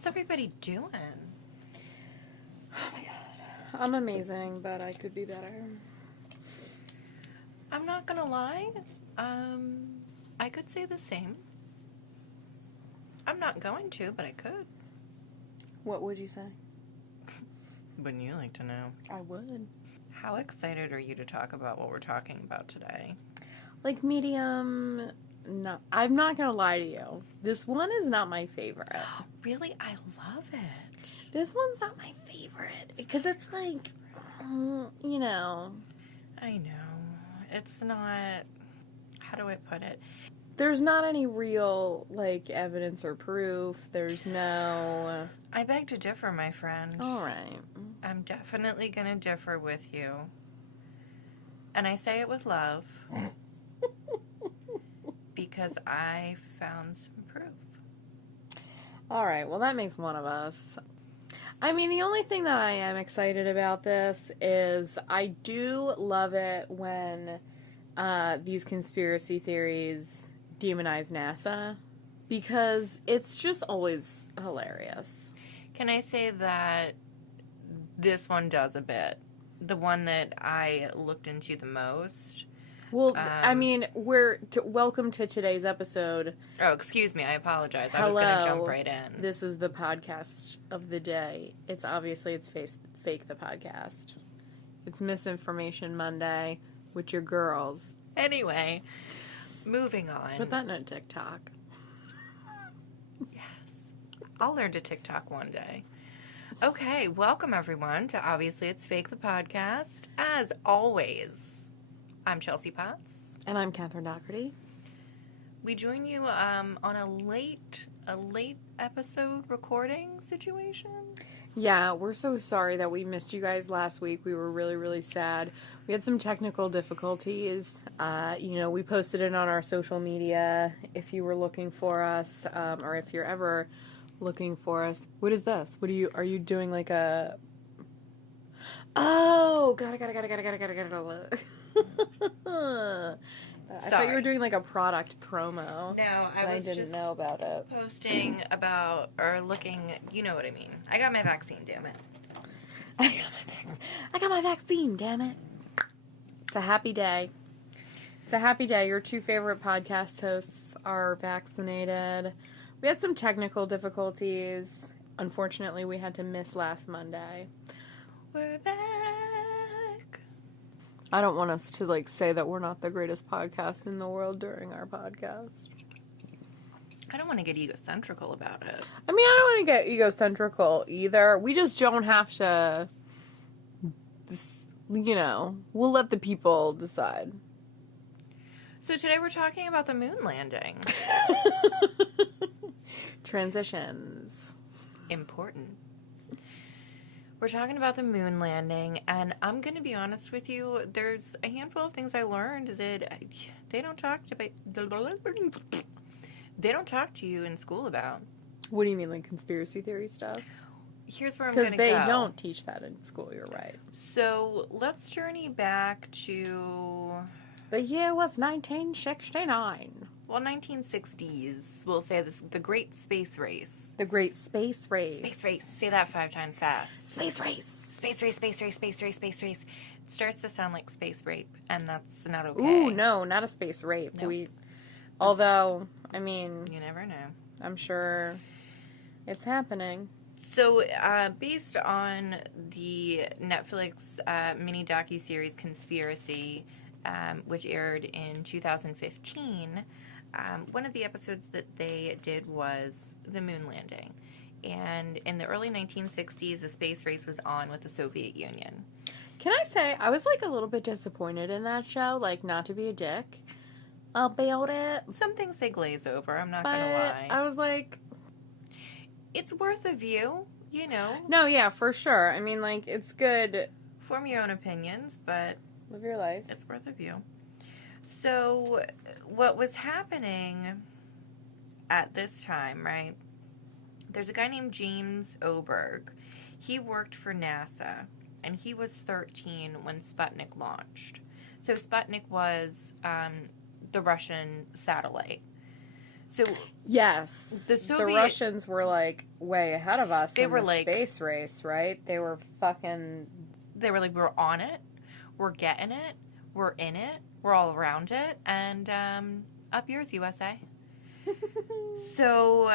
How's everybody doing? Oh my god. I'm amazing, but I could be better. I'm not gonna lie. I could say the same. I'm not going to, but I could. What would you say? Wouldn't you like to know? I would. How excited are you to talk about what we're talking about today? Like medium. No, I'm not gonna lie to you. This one is not my favorite. Really? I love it. This one's not my favorite because it's like, you know. I know. It's not. How do I put it? There's not any real, like, evidence or proof. There's no... I beg to differ, my friend. All right. I'm definitely going to differ with you. And I say it with love. Because I found some proof. All right. Well, that makes one of us. I mean, the only thing that I am excited about this is I do love it when these conspiracy theories demonize NASA, because it's just always hilarious. Can I say that this one does a bit? The one that I looked into the most. Well, I mean, welcome to today's episode. Oh, excuse me. I apologize. Hello. I was going to jump right in. This is the podcast of the day. It's Fake the Podcast. It's Misinformation Monday with your girls. Anyway, moving on. Put that in TikTok. Yes. I'll learn to TikTok one day. Okay, welcome everyone to Obviously It's Fake the Podcast. As always, I'm Chelsea Potts. And I'm Catherine Doherty. We join you on a late episode recording situation. Yeah, we're so sorry that we missed you guys last week. We were really, really sad. We had some technical difficulties. We posted it on our social media if you were looking for us, or if you're ever looking for us. What is this? Are you doing like a... Oh, got it. I thought you were doing like a product promo. No, I was didn't know about it. Posting about, or looking, you know what I mean. I got my vaccine, damn it. I got my vaccine, damn it. It's a happy day. It's a happy day. Your two favorite podcast hosts are vaccinated. We had some technical difficulties. Unfortunately, we had to miss last Monday. We're back. I don't want us to, say that we're not the greatest podcast in the world during our podcast. I don't want to get egocentrical about it. I mean, I don't want to get egocentrical either. We just don't have to, we'll let the people decide. So today we're talking about the moon landing. Transitions. Important. We're talking about the moon landing, and I'm going to be honest with you, there's a handful of things I learned that they don't talk to you in school about. What do you mean, like conspiracy theory stuff? Here's where I'm going to go. Because they don't teach that in school, you're right. So let's journey back to... The year was 1969. Well, 1960s. We'll say this: the Great Space Race. The Great Space Race. Space Race. Say that 5 times fast. Space Race. Space Race, Space Race, Space Race, Space Race. It starts to sound like space rape, and that's not okay. Ooh, no, not a space rape. Nope. Although, I mean... You never know. I'm sure it's happening. So, based on the Netflix mini docuseries Conspiracy, which aired in 2015... one of the episodes that they did was the moon landing. And in the early 1960s, the space race was on with the Soviet Union. Can I say, I was a little bit disappointed in that show, not to be a dick about it. Some things they glaze over, I'm not going to lie. I was like... It's worth a view, you know. No, yeah, for sure. I mean, it's good. Form your own opinions, but... Live your life. It's worth a view. So, what was happening at this time, right? There's a guy named James Oberg. He worked for NASA, and he was 13 when Sputnik launched. So, Sputnik was the Russian satellite. So Yes. the Russians were, like, way ahead of us They in were the like- space race, right? They were fucking... They were like, we're on it, we're getting it, we're in it, we're all around it, and up yours, USA. So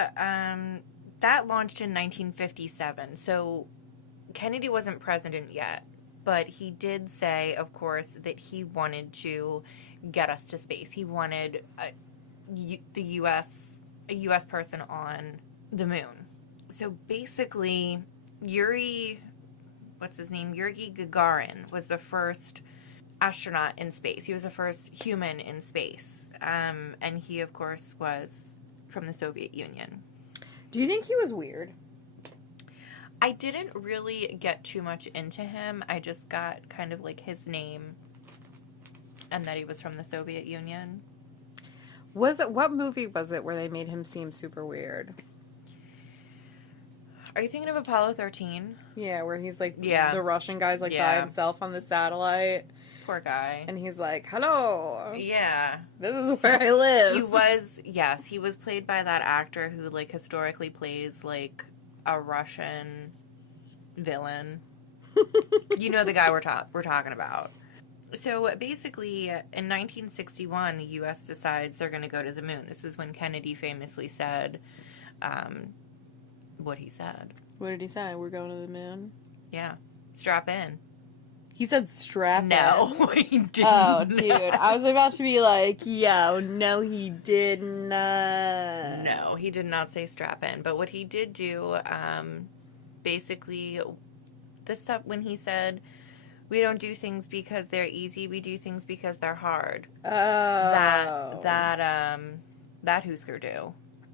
that launched in 1957. So Kennedy wasn't president yet, but he did say, of course, that he wanted to get us to space. He wanted a U.S. person on the moon. So basically, Yuri Gagarin was the first astronaut in space. He was the first human in space. And he, of course, was from the Soviet Union. Do you think he was weird? I didn't really get too much into him. I just got kind of like his name and that he was from the Soviet Union. What movie was it where they made him seem super weird? Are you thinking of Apollo 13? Yeah, where he's like, Yeah. the Russian guy's like by himself on the satellite. Poor guy. And he's like, hello. Yeah. This is where I live. He was played by that actor who, like, historically plays, like, a Russian villain. You know the guy we're talking about. So, basically, in 1961, the U.S. decides they're going to go to the moon. This is when Kennedy famously said what he said. What did he say? We're going to the moon? Yeah. Strap in. He said strap in. No, he didn't. Oh, dude. I was about to be like, yo, no, he did not. No, he did not say strap in. But what he did do, basically, this stuff when he said, we don't do things because they're easy, we do things because they're hard. Oh. That Husker do.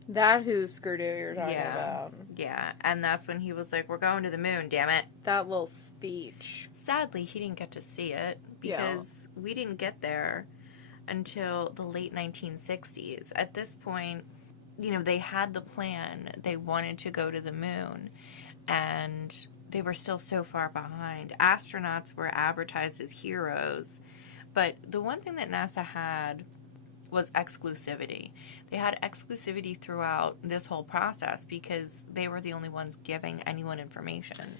That Husker do you're talking about. Yeah, and that's when he was like, we're going to the moon, damn it. That little speech. Sadly, he didn't get to see it because we didn't get there until the late 1960s. At this point, you know, they had the plan. They wanted to go to the moon, and they were still so far behind. Astronauts were advertised as heroes, but the one thing that NASA had was exclusivity. They had exclusivity throughout this whole process because they were the only ones giving anyone information.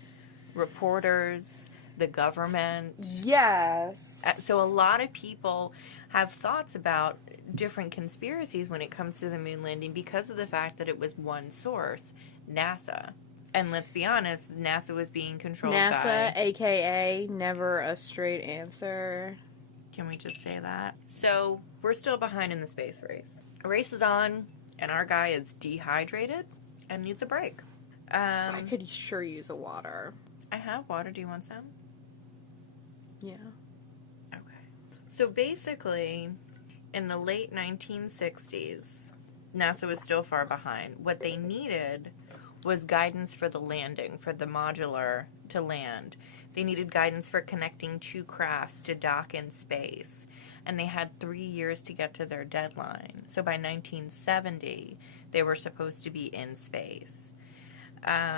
Reporters, the government. Yes. So a lot of people have thoughts about different conspiracies when it comes to the moon landing because of the fact that it was one source, NASA. And let's be honest, NASA was being controlled by... NASA, a.k.a. never a straight answer. Can we just say that? So, we're still behind in the space race. A race is on, and our guy is dehydrated and needs a break. I could sure use a water. I have water. Do you want some? Yeah. Okay. So, basically, in the late 1960s, NASA was still far behind. What they needed was guidance for the landing, for the modular to land. They needed guidance for connecting two crafts to dock in space. And they had 3 years to get to their deadline. So by 1970, they were supposed to be in space.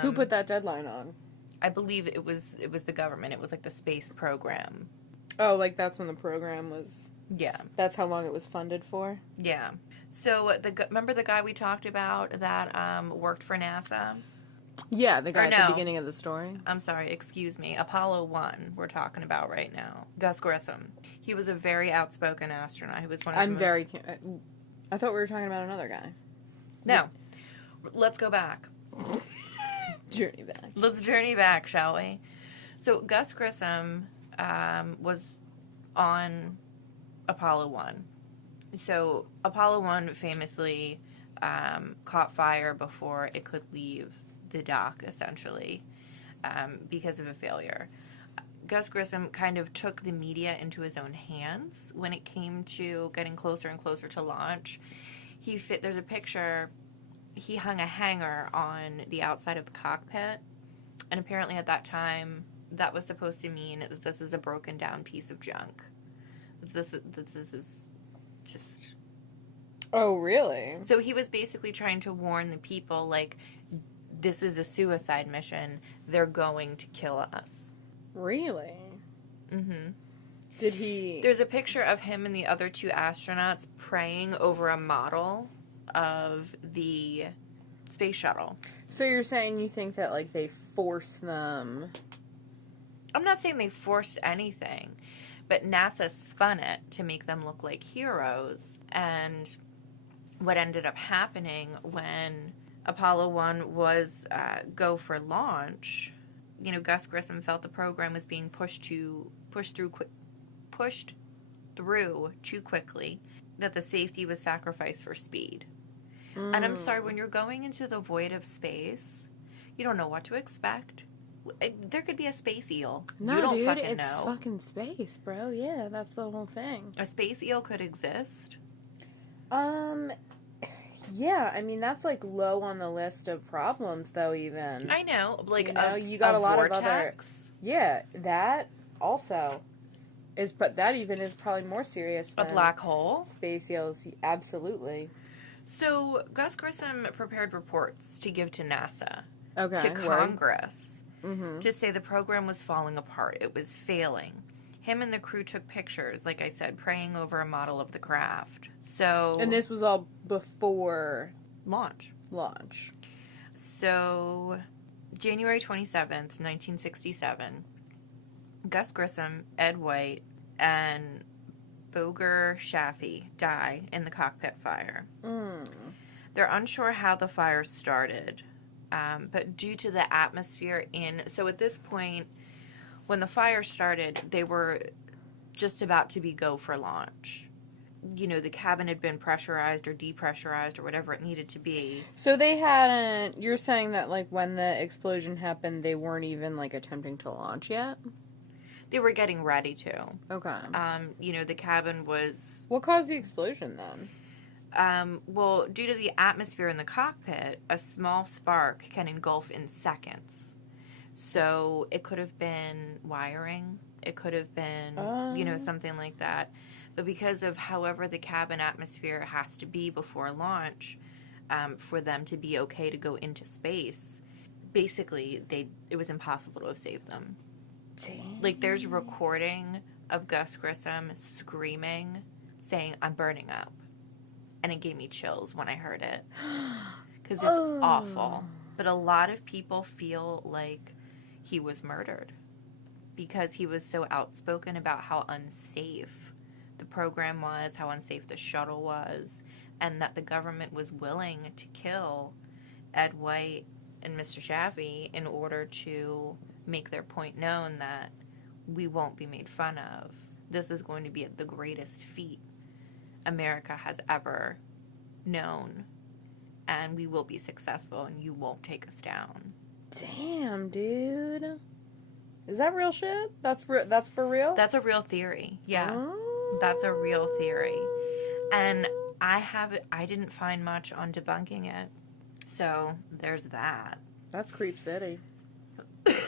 Who put that deadline on? I believe it was the government. It was like the space program. Oh, like that's when the program was... Yeah. That's how long it was funded for? Yeah. So remember the guy we talked about that worked for NASA? Yeah, the guy at the beginning of the story. I'm sorry, excuse me. Apollo 1 we're talking about right now. Gus Grissom. He was a very outspoken astronaut. He was one of the most... I thought we were talking about another guy. No. Let's go back. Journey back. Let's journey back, shall we? So Gus Grissom was on Apollo 1. So Apollo 1 famously caught fire before it could leave the dock, essentially, because of a failure. Gus Grissom kind of took the media into his own hands when it came to getting closer and closer to launch. There's a picture, he hung a hanger on the outside of the cockpit, and apparently at that time, that was supposed to mean that this is a broken down piece of junk. This is just... Oh, really? So he was basically trying to warn the people, like, this is a suicide mission. They're going to kill us. Really? Mm-hmm. Did he... There's a picture of him and the other two astronauts praying over a model of the space shuttle. So you're saying you think that, like, they force them... I'm not saying they forced anything, but NASA spun it to make them look like heroes. And what ended up happening when Apollo 1 was go for launch, you know, Gus Grissom felt the program was being pushed through too quickly, that the safety was sacrificed for speed. And I'm sorry, when you're going into the void of space, you don't know what to expect. There could be a space eel. No, you don't dude, fucking it's know. fucking space, bro. Yeah, that's the whole thing. A space eel could exist. Yeah, I mean, that's, like, low on the list of problems, though, even. I know, like, you know, you got a lot vortex. of other... Yeah, that also is, but that even is probably more serious than... A black hole? Space eels, absolutely. So, Gus Grissom prepared reports to give to NASA, Okay, to Congress, Mm-hmm. to say the program was falling apart. It was failing. Him and the crew took pictures, like I said, praying over a model of the craft. So, And this was all before launch. So, January 27th, 1967, Gus Grissom, Ed White, and Boger Shaffey die in the cockpit fire. They're unsure how the fire started, but due to the atmosphere so at this point, when the fire started, they were just about to be go for launch. You know, the cabin had been pressurized or depressurized or whatever it needed to be. So they hadn't... You're saying that, like, when the explosion happened, they weren't even, like, attempting to launch yet? They were getting ready to. Okay. You know, the cabin was... What caused the explosion, then? Well, due to the atmosphere in the cockpit, a small spark can engulf in seconds. So it could have been wiring. It could have been, you know, something like that. But because of however the cabin atmosphere has to be before launch, for them to be okay to go into space, basically, it was impossible to have saved them. Damn. Like, there's a recording of Gus Grissom screaming, saying, "I'm burning up." And it gave me chills when I heard it. Because it's awful. But a lot of people feel like he was murdered. Because he was so outspoken about how unsafe the program was, how unsafe the shuttle was, and that the government was willing to kill Ed White and Mr. Shaffey in order to make their point known that we won't be made fun of. This is going to be the greatest feat America has ever known, and we will be successful, and you won't take us down. Damn, dude. Is that real shit? That's for real? That's a real theory. Yeah. Oh. That's a real theory. And I didn't find much on debunking it. So there's that. That's Creep City.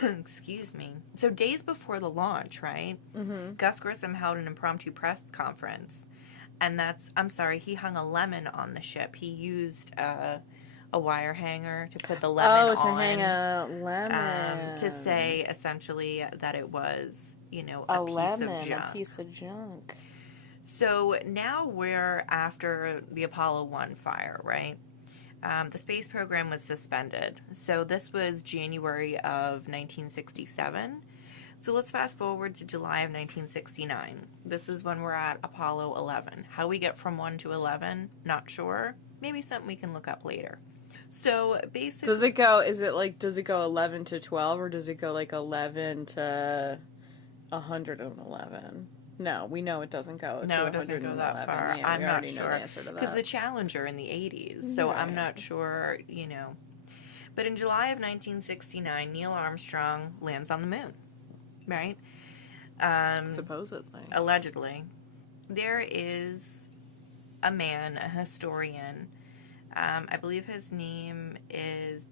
Excuse me. So days before the launch, right? Mm-hmm. Gus Grissom held an impromptu press conference. And he hung a lemon on the ship. He used a wire hanger to put the lemon on. Oh, to hang a lemon. To say, essentially, that it was, you know, a piece lemon, of junk. a piece of junk. So now we're after the Apollo 1 fire, right? The space program was suspended. So this was January of 1967. So let's fast forward to July of 1969. This is when we're at Apollo 11. How we get from 1 to 11, not sure. Maybe something we can look up later. So basically... Does it go 11 to 12, or does it go, like, 11 to 111? No, we know it doesn't go to 111. No, it doesn't go that far. Yeah, I'm not know sure. the answer to that. Because the Challenger in the 80s, so Right. I'm not sure, you know. But in July of 1969, Neil Armstrong lands on the moon, right? Supposedly. Allegedly. There is a man, a historian, I believe his name is,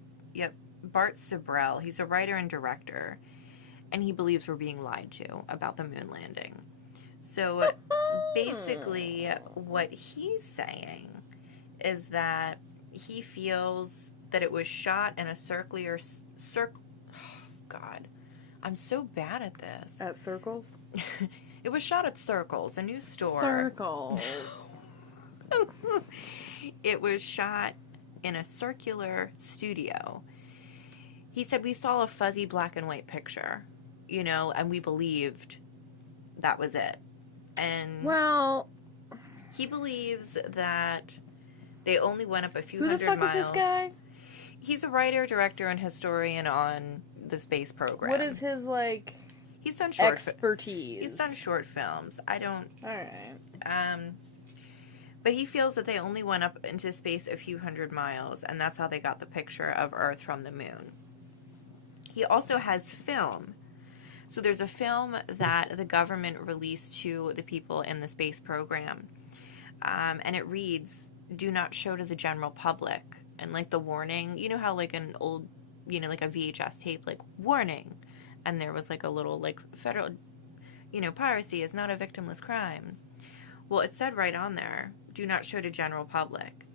Bart Sibrel. He's a writer and director, and he believes we're being lied to about the moon landing. So basically what he's saying is that he feels that it was shot in a circular circle. Oh, God, I'm so bad at this. At Circles? It was shot at Circles, a new store. Circles. It was shot in a circular studio. He said, we saw a fuzzy black and white picture, and we believed that was it. And well, he believes that they only went up a few who the hundred fuck miles. is this guy? He's a writer, director, and historian on the space program. What is his, He's done short expertise? He's done short films. I don't... All right. But he feels that they only went up into space a few hundred miles, and that's how they got the picture of Earth from the moon. He also has film. So there's a film that the government released to the people in the space program. And it reads, "Do not show to the general public." And the warning, you know how an old, like a VHS tape, warning. And there was a little federal, piracy is not a victimless crime. Well, it said right on there, "Do not show to general public."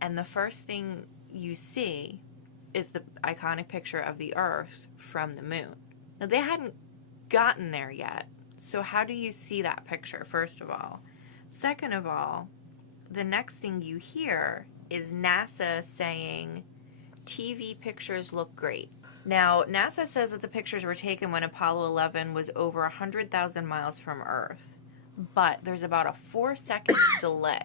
And the first thing you see is the iconic picture of the Earth from the moon. Now, they hadn't gotten there yet. So how do you see that picture, first of all? Second of all, the next thing you hear is NASA saying, "TV pictures look great." Now, NASA says that the pictures were taken when Apollo 11 was over 100,000 miles from Earth. But there's about a 4-second delay.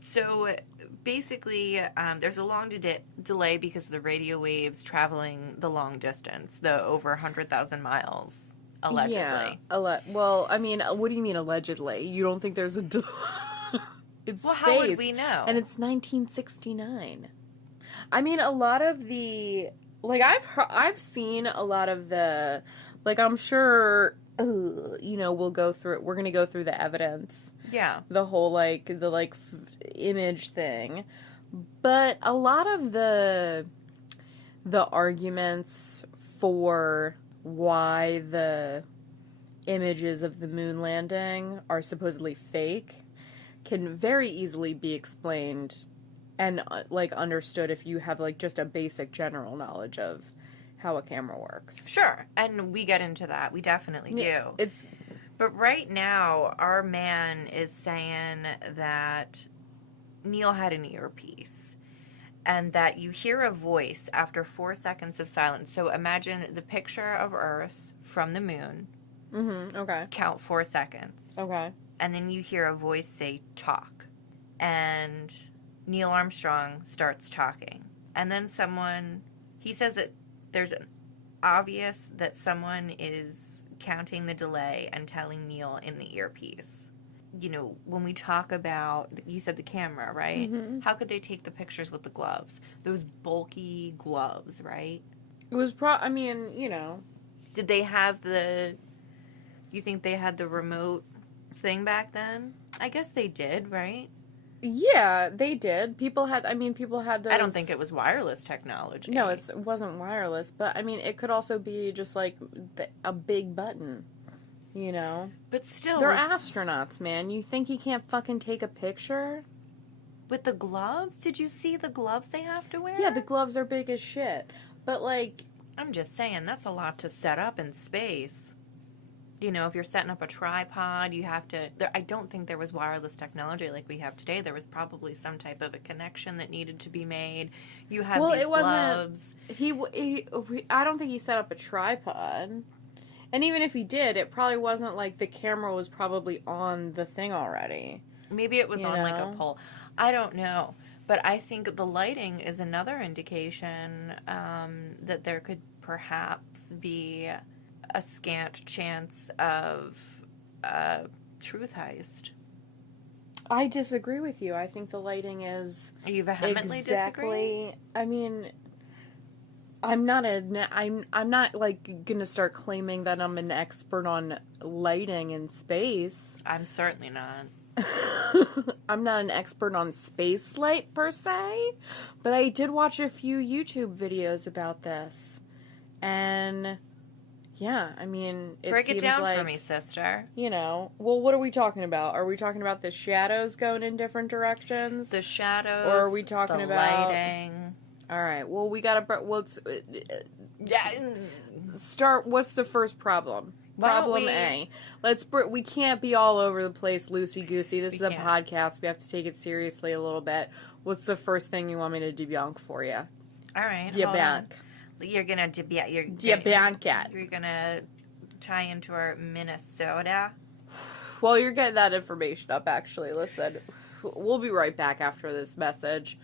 So basically, there's a long delay because of the radio waves traveling the long distance, the over 100,000 miles, allegedly. Yeah. Well, I mean, what do you mean allegedly? You don't think there's a delay? It's well, space, how would we know? And it's 1969. I mean, a lot of the... I've seen a lot of the... I'm sure... we'll go through it. We're going to go through the evidence. Yeah. The whole, image thing. But a lot of the arguments for why the images of the moon landing are supposedly fake can very easily be explained and, understood if you have, just a basic general knowledge of how a camera works. Sure, and we get into that. We definitely do. But right now, our man is saying that Neil had an earpiece and that you hear a voice after 4 seconds of silence. So imagine the picture of Earth from the moon. Mm-hmm, okay. Count 4 seconds. Okay. And then you hear a voice say, "Talk." And Neil Armstrong starts talking. And then he says that there's an obvious that someone is counting the delay and telling Neil in the earpiece. When we talk about, you said the camera, right? Mm-hmm. How could they take the pictures with the gloves? Those bulky gloves, right? It was Did they have you think they had the remote thing back then? I guess they did, right? Yeah, they did. People had those... I don't think it was wireless technology. No, it wasn't wireless, but, it could also be just, a big button, But still... They're astronauts, man. You think you can't fucking take a picture? With the gloves? Did you see the gloves they have to wear? Yeah, the gloves are big as shit. But, I'm just saying, that's a lot to set up in space. If you're setting up a tripod, you have to... I don't think there was wireless technology like we have today. There was probably some type of a connection that needed to be made. You have these gloves. I don't think he set up a tripod. And even if he did, it probably wasn't the camera was probably on the thing already. Maybe it was on a pole. I don't know. But I think the lighting is another indication that there could perhaps be a scant chance of truth heist. I disagree with you. I think the lighting is... You vehemently disagree? I'm not gonna start claiming that I'm an expert on lighting in space. I'm certainly not. I'm not an expert on space light per se, but I did watch a few YouTube videos about this. And yeah, break it down for me, sister. Well, what are we talking about? Are we talking about the shadows going in different directions? The shadows, or are we talking about lighting? All right. Well, we gotta. Start. What's the first problem? Problem A. We can't be all over the place, loosey goosey. This is a podcast. We have to take it seriously a little bit. What's the first thing you want me to debunk for you? All right. Debunk. You're gonna debunk. Debunk it. You're gonna tie into our Minnesota. Well, you're getting that information up, actually. Listen, we'll be right back after this message.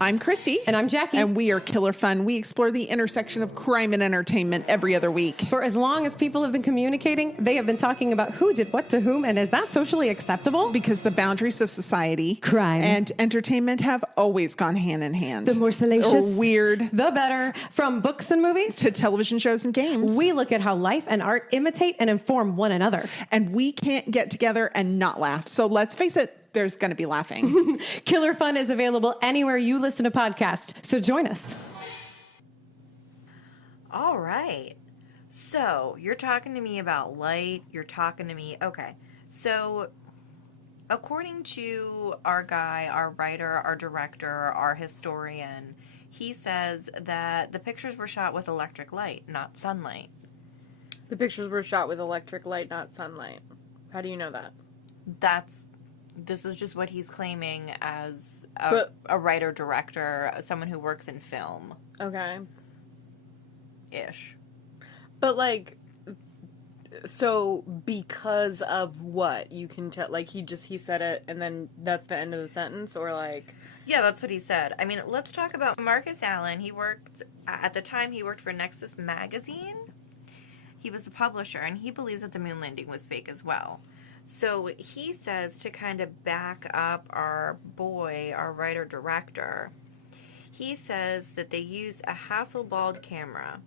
I'm Christy. And I'm Jackie. And we are Killer Fun. We explore the intersection of crime and entertainment every other week. For as long as people have been communicating, they have been talking about who did what to whom, and is that socially acceptable? Because the boundaries of society, crime, and entertainment have always gone hand in hand. The more salacious, or weird, the better. From books and movies to television shows and games, we look at how life and art imitate and inform one another. And we can't get together and not laugh. So let's face it, there's going to be laughing. Killer Fun is available anywhere you listen to podcasts, so join us. All right. So, you're talking to me about light. You're talking to me. Okay. So, according to our guy, our writer, our director, our historian, he says that the pictures were shot with electric light, not sunlight. The pictures were shot with electric light, not sunlight. How do you know that? This is just what he's claiming as a writer-director, someone who works in film. Okay. Ish. But, like, so because of what? You can tell, like, he said it, and then that's the end of the sentence, or, like... Yeah, that's what he said. I mean, let's talk about Marcus Allen. At the time, he worked for Nexus Magazine. He was a publisher, and he believes that the moon landing was fake as well. So he says, to kind of back up our boy, our writer-director, he says that they used a Hasselblad camera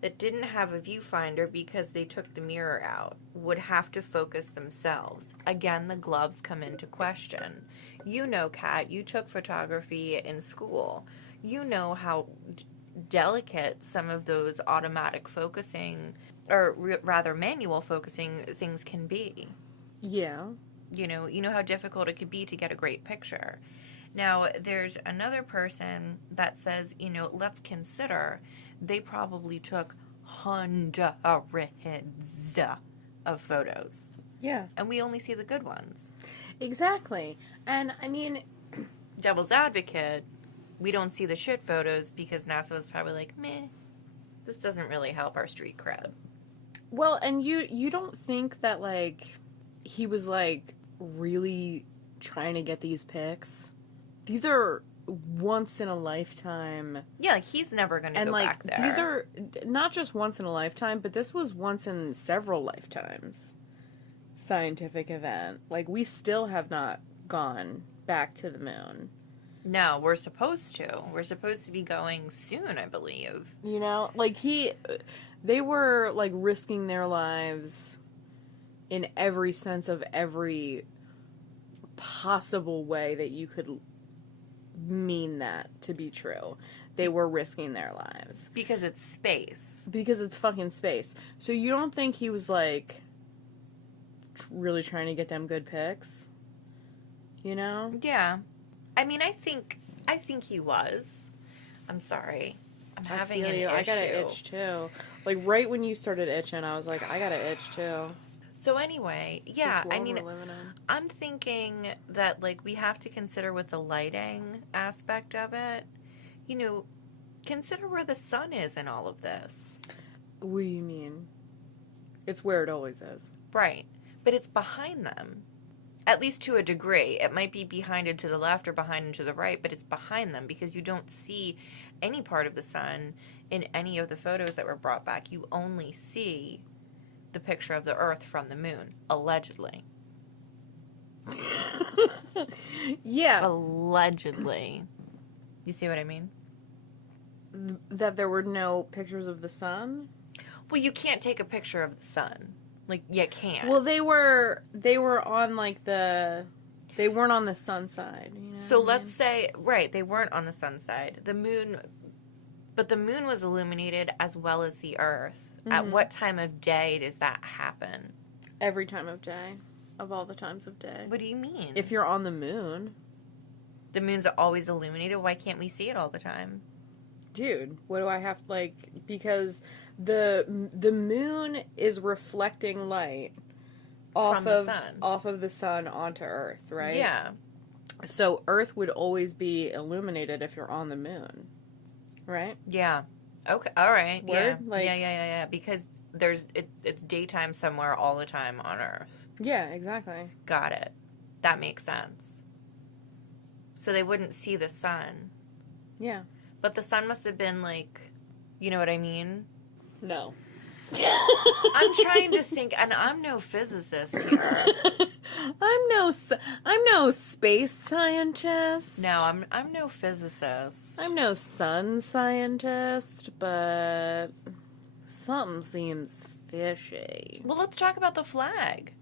that didn't have a viewfinder because they took the mirror out, would have to focus themselves. Again, the gloves come into question. You know, Kat, you took photography in school. You know how delicate some of those automatic focusing, or rather manual focusing things can be. Yeah. You know how difficult it could be to get a great picture. Now, there's another person that says, let's consider they probably took hundreds of photos. Yeah. And we only see the good ones. Exactly. And, I mean... Devil's advocate, we don't see the shit photos because NASA was probably like, meh, this doesn't really help our street cred. Well, and you don't think that, like... he was, like, really trying to get these pics. These are once in a lifetime. Yeah, like, he's never going to go back there. These are not just once in a lifetime, but this was once in several lifetimes scientific event. Like, we still have not gone back to the moon. No, we're supposed to. We're supposed to be going soon, I believe. Like, they were, like, risking their lives in every sense of every possible way that you could mean that to be true. They were risking their lives. Because it's space. Because it's fucking space. So you don't think he was, like, really trying to get them good pics? Yeah. I mean, I think he was. I'm sorry. I'm having an issue. I got an itch, too. Like, right when you started itching, I was like, I got an itch, too. So anyway, yeah, I mean, I'm thinking that, like, we have to consider with the lighting aspect of it, consider where the sun is in all of this. What do you mean? It's where it always is. Right. But it's behind them. At least to a degree. It might be behind and to the left or behind and to the right, but it's behind them because you don't see any part of the sun in any of the photos that were brought back. You only see the picture of the Earth from the moon, allegedly. Yeah. Allegedly. You see what I mean? That there were no pictures of the sun? Well, you can't take a picture of the sun. Like, you can't. Well, they were on, like, they weren't on the sun side. So let's say, right, they weren't on the sun side. The moon was illuminated as well as the Earth. Mm-hmm. At what time of day does that happen? Every time of day. Of all the times of day. What do you mean? If you're on the moon. The moon's always illuminated. Why can't we see it all the time? Dude, what do I have, like, because the moon is reflecting light off of the sun onto Earth, right? Yeah. So Earth would always be illuminated if you're on the moon, right? Yeah. Okay. All right. Word? Yeah. Like- Yeah. Because it's daytime somewhere all the time on Earth. Yeah, exactly. Got it. That makes sense. So they wouldn't see the sun. Yeah. But the sun must have been like, you know what I mean? No. I'm trying to think, and I'm no physicist here. I'm no space scientist. No, I'm no physicist. I'm no sun scientist, but something seems fishy. Well, let's talk about the flag.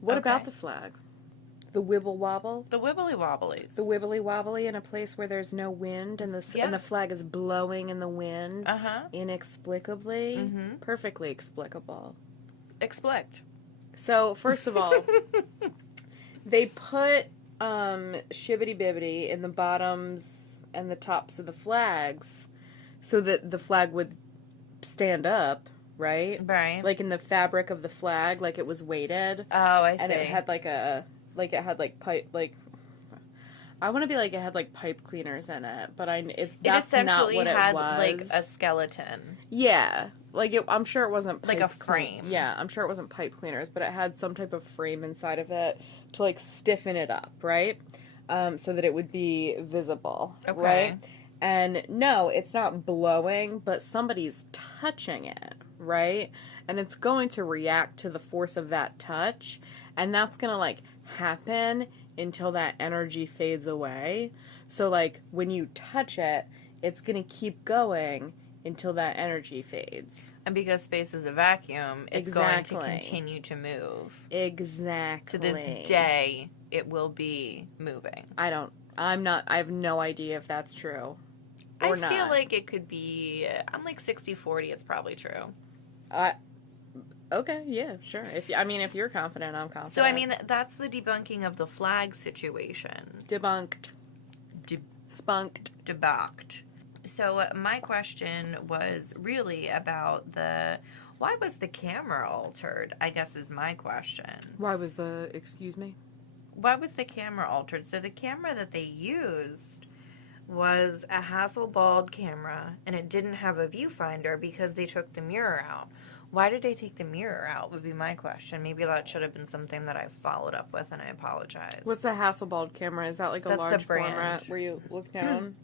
What Okay. about the flag? The wibble wobble? The wibbly wobblies. The wibbly wobbly in a place where there's no wind and Yeah. and the flag is blowing in the wind Uh-huh. inexplicably. Mhm. Perfectly explicable. Explict. So, first of all, they put shibbity bibbity in the bottoms and the tops of the flags so that the flag would stand up, right? Right. Like in the fabric of the flag, like it was weighted. Oh, I see. And it had pipe, I want to be like it had like pipe cleaners in it, but it that's not essentially what it had was. like a skeleton. Yeah, like I'm sure it wasn't Like pipe a frame. Yeah, I'm sure it wasn't pipe cleaners, but it had some type of frame inside of it to like stiffen it up, right? So that it would be visible, Okay. right? And no, it's not blowing, but somebody's touching it, right? And it's going to react to the force of that touch, and that's gonna like happen until that energy fades away. So like when you touch it, it's gonna keep going until that energy fades. And because space is a vacuum, it's Exactly. going to continue to move. Exactly. To this day, it will be moving. I have no idea if that's true. Or I not. feel like it could be, I'm like 60-40, it's probably true. Okay, yeah, sure. If you're confident, I'm confident. So, I mean, that's the debunking of the flag situation. debunked, spunked. Debunked. So, my question was really about why was the camera altered, I guess is my question. Why was excuse me? Why was the camera altered? So, the camera that they used was a Hasselblad camera, and it didn't have a viewfinder because they took the mirror out. Why did they take the mirror out would be my question. Maybe that should have been something that I followed up with, and I apologize. What's a Hasselblad camera? Is that like a That's the large brand. format where you look down?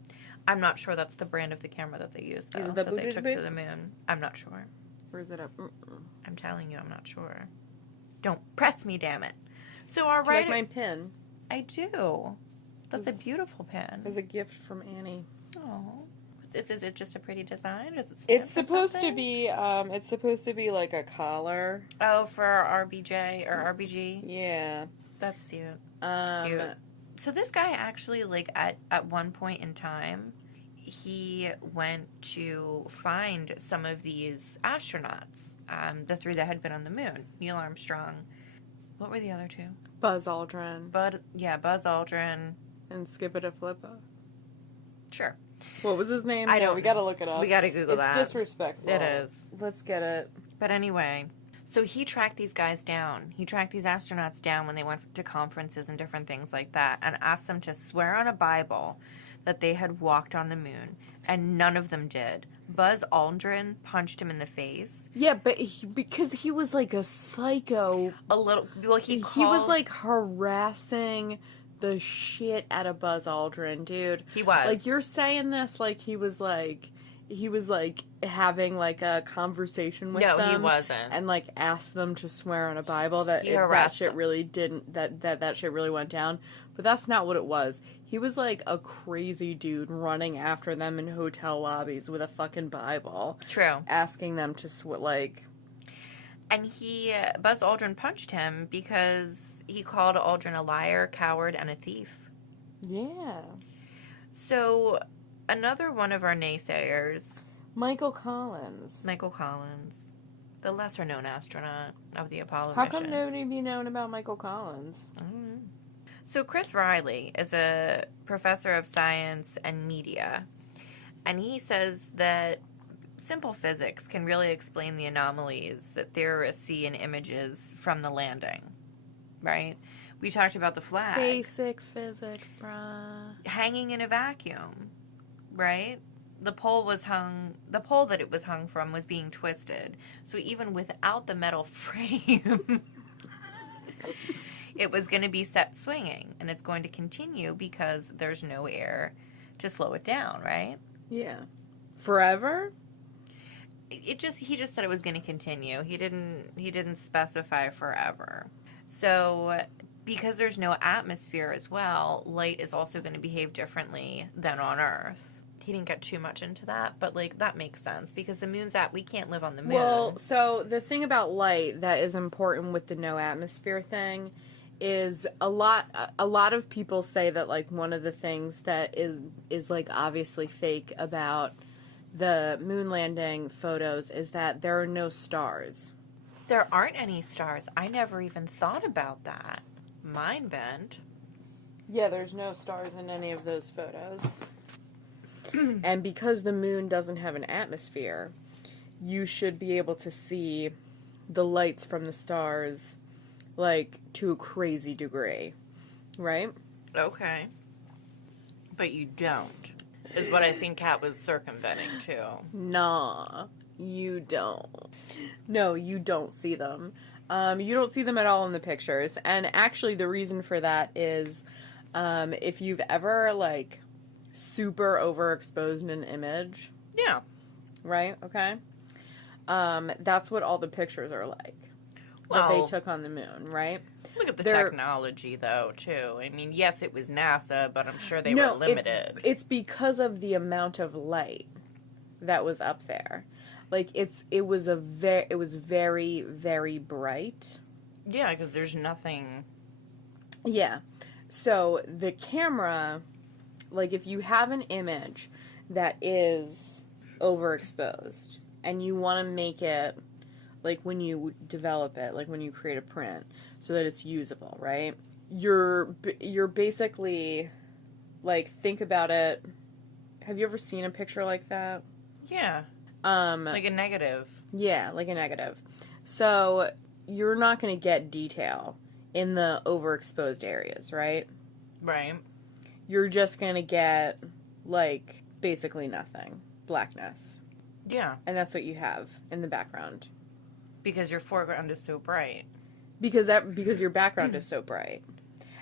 I'm not sure that's the brand of the camera that they used, though, Is it the that they took boot? to the moon. I'm not sure. Or is it a... I'm telling you, I'm not sure. Don't press me, damn it. So our Do you like writer... my pin? I do. That's a beautiful pen. As a gift from Annie. Oh. Is it just a pretty design? Is it It's stamped supposed or to something? be, it's supposed to be like a collar. Oh, for our RBJ or RBG? Yeah. That's cute. Cute. So this guy actually, like, at one point in time, he went to find some of these astronauts, the three that had been on the moon. Neil Armstrong. What were the other two? Buzz Aldrin. Buzz Aldrin. And Skip It a Flippa. Sure. What was his name? I don't We know. gotta look it up. We gotta Google that. It's disrespectful. It is. Let's get it. But anyway, so he tracked these guys down. He tracked these astronauts down when they went to conferences and different things like that and asked them to swear on a Bible that they had walked on the moon. And none of them did. Buzz Aldrin punched him in the face. Yeah, but because he was like a psycho. A little. Well, he was like harassing the shit out of Buzz Aldrin, dude. He was. Like, you're saying this like he was like having like a conversation with them. No, he wasn't. And like asked them to swear on a Bible that He that harassed shit them. really didn't that shit really went down. But that's not what it was. He was like a crazy dude running after them in hotel lobbies with a fucking Bible. True. Asking them to like. And Buzz Aldrin punched him because he called Aldrin a liar, coward, and a thief. Yeah. So, another one of our naysayers, Michael Collins. the lesser-known astronaut of the Apollo How mission. come nobody be known about Michael Collins? I don't know. So, Chris Riley is a professor of science and media, and he says that simple physics can really explain the anomalies that theorists see in images from the landing, right? We talked about the flag. Basic physics, bruh. Hanging in a vacuum, right? The pole that it was hung from was being twisted. So even without the metal frame, it was going to be set swinging. And it's going to continue because there's no air to slow it down, right? Yeah. Forever? He just said it was going to continue. He didn't specify forever. So because there's no atmosphere as well, light is also going to behave differently than on Earth. He didn't get too much into that, but like that makes sense because the moon's we can't live on the moon. Well, so the thing about light that is important with the no atmosphere thing is a lot of people say that like one of the things that is like obviously fake about the moon landing photos is that there are no stars. There aren't any stars. I never even thought about that. Mind bent. Yeah, there's no stars in any of those photos. And because the moon doesn't have an atmosphere, you should be able to see the lights from the stars, like, to a crazy degree. Right? Okay. But you don't, is what I think Kat was circumventing, too. Nah, you don't. No, you don't see them. You don't see them at all in the pictures. And actually, the reason for that is if you've ever, like, super overexposed an image. Yeah. Right? Okay. That's what all the pictures are like. Well, that they took on the moon, right? Look at the technology, though, too. I mean, yes, it was NASA, but I'm sure they were limited. It's because of the amount of light that was up there. Like, it was very, very bright. Yeah, because there's nothing. Yeah. So the camera, like, if you have an image that is overexposed and you want to make it, like, when you develop it, like, when you create a print so that it's usable, right? You're basically, like, think about it. Have you ever seen a picture like that? Yeah. Like a negative. Yeah, like a negative. So you're not going to get detail in the overexposed areas, right? Right. You're just going to get, like, basically nothing. Blackness. Yeah. And that's what you have in the background. Because your foreground is so bright. Because your background is so bright.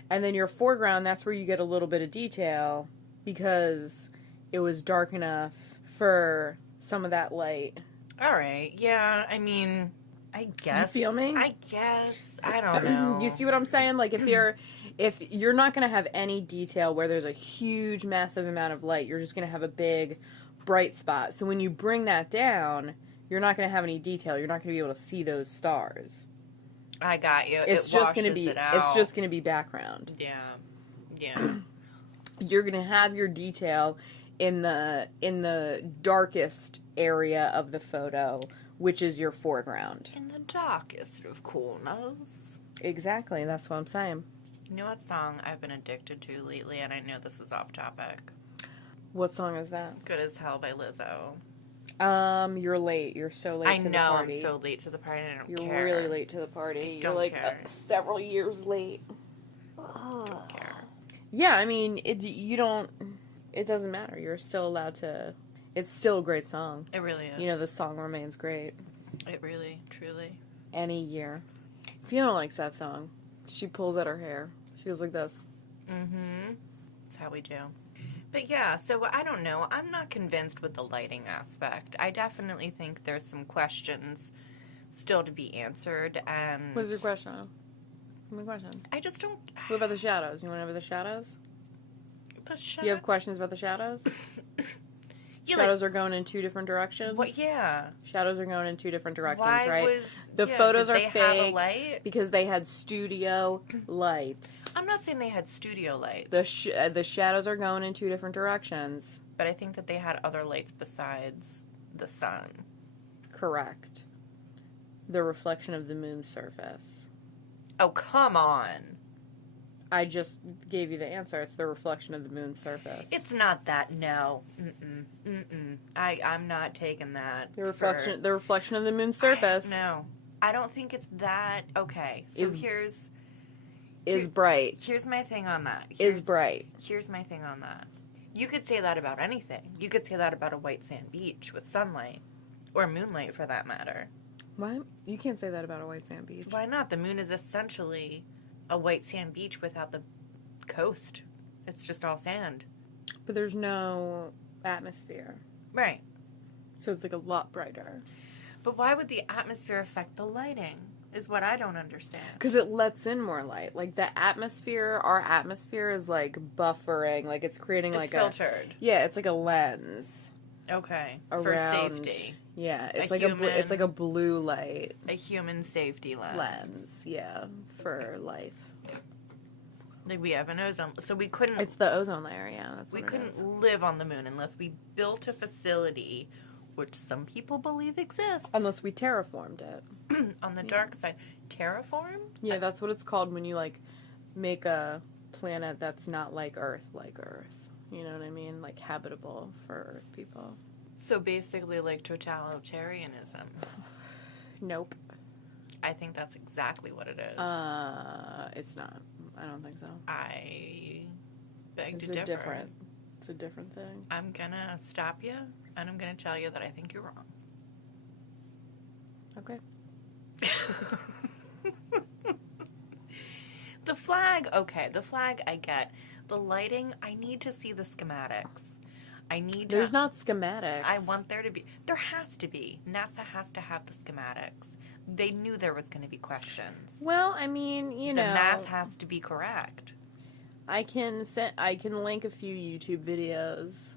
And then your foreground, that's where you get a little bit of detail because it was dark enough for some of that light. All right. Yeah, I mean, I guess. You feel me? I guess. I don't know. You see what I'm saying? Like, if you're not going to have any detail where there's a huge, massive amount of light, you're just going to have a big, bright spot. So when you bring that down, you're not going to have any detail. You're not going to be able to see those stars. I got you. It's just going to be. It out. It's just going to be background. Yeah. Yeah. You're going to have your detail in the darkest area of the photo, which is your foreground. In the darkest of corners. Exactly. That's what I'm saying. You know what song I've been addicted to lately, and I know this is off topic? What song is that? Good as Hell by Lizzo. You're late. You're so late to the party. I'm so late to the party, and I don't You're care. really late to the party. You're don't like care. Several years late. Don't care. Yeah, I mean, it doesn't matter. You're still allowed to. It's still a great song. It really is. You know, the song remains great. It really, truly. Any year. Fiona likes that song. She pulls at her hair. She goes like this. Mm-hmm. That's how we do. But yeah, so I don't know. I'm not convinced with the lighting aspect. I definitely think there's some questions still to be answered. And What's your question? What's my question? I just don't. What about the shadows? You want to know about the shadows? The You have questions about the shadows? Yeah, Shadows are going in two different directions. What? Yeah. Shadows are going in two different directions, Why right? The yeah, photos did are they fake have a light? because they had studio lights. I'm not saying they had studio lights, The shadows are going in two different directions. but I think that they had other lights besides the sun. Correct. The reflection of the moon's surface. Oh, come on. I just gave you the answer. It's the reflection of the moon's surface. It's not that. No. I'm not taking that. The reflection of the moon's surface. No. I don't think it's that. Okay. So Is- here's is bright. Here's my thing on that. Is bright. Here's my thing on that. You could say that about anything. You could say that about a white sand beach with sunlight. Or moonlight, for that matter. What? You can't say that about a white sand beach. Why not? The moon is essentially a white sand beach without the coast. It's just all sand. But there's no atmosphere. Right. So it's like a lot brighter. But why would the atmosphere affect the lighting? Is what I don't understand. Because it lets in more light. Like the atmosphere, our atmosphere is like buffering. Like it's creating It's like filtered. Yeah, it's like a lens. Okay. Around, for safety. Yeah, it's it's like a blue light. A human safety lens. Yeah, for life. Like we have an ozone, so we couldn't. It's the ozone layer. Yeah, that's we what it is. couldn't live on the moon unless we built a facility, which some people believe exists. Unless we terraformed it. On the dark side, terraform. Yeah, that's what it's called when you like make a planet that's not like Earth. You know what I mean? Like habitable for Earth people. So basically, like totalitarianism. Nope. I think that's exactly what it is. It's not. I don't think so. I beg It's to differ. It's a different thing. I'm gonna stop you, and I'm gonna tell you that I think you're wrong. Okay. The flag, okay. The flag, I get. The lighting, I need to see the schematics. There's not schematics. I want there to be. There has to be. NASA has to have the schematics. They knew there was going to be questions. Well, I mean, The math has to be correct. I can link a few YouTube videos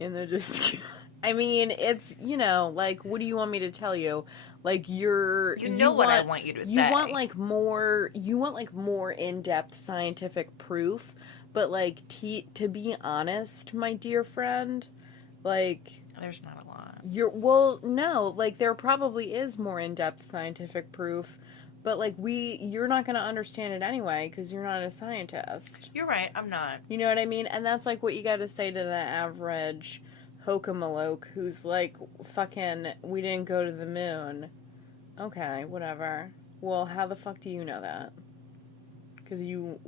in the just. I mean, it's like, what do you want me to tell you? Like You know what I want you to say. You want like more in-depth scientific proof, but like to be honest, my dear friend, like there's not a lot. No, like there probably is more in-depth scientific proof, but like you're not going to understand it anyway because you're not a scientist. You're right, I'm not. You know what I mean? And that's like what you got to say to the average hokamaloke who's like, fucking, we didn't go to the moon. Okay, whatever. Well, how the fuck do you know that? Because you...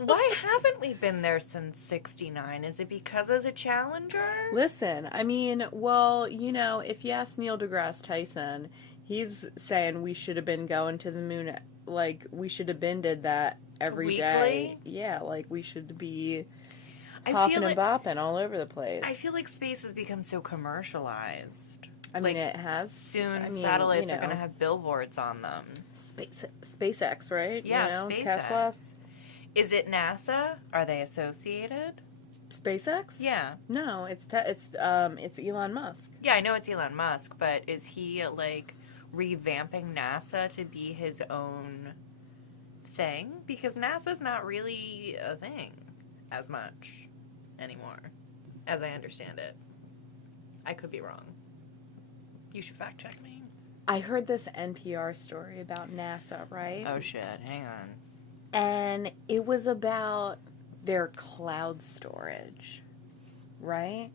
Why haven't we been there since 69? Is it because of the Challenger? Listen, I mean, well, if you ask Neil deGrasse Tyson, he's saying we should have been going to the moon, like, we should have been did that every day. Yeah, like, we should be popping and bopping all over the place. I feel like space has become so commercialized. I mean, it has. Soon satellites are going to have billboards on them. SpaceX, right? Yeah, SpaceX. Tesla. Is it NASA? Are they associated? SpaceX? Yeah. No, it's Elon Musk. Yeah, I know it's Elon Musk, but is he like revamping NASA to be his own thing? Because NASA's not really a thing as much anymore, as I understand it. I could be wrong. You should fact check me. I heard this NPR story about NASA, right? Oh shit, hang on. And it was about their cloud storage, right?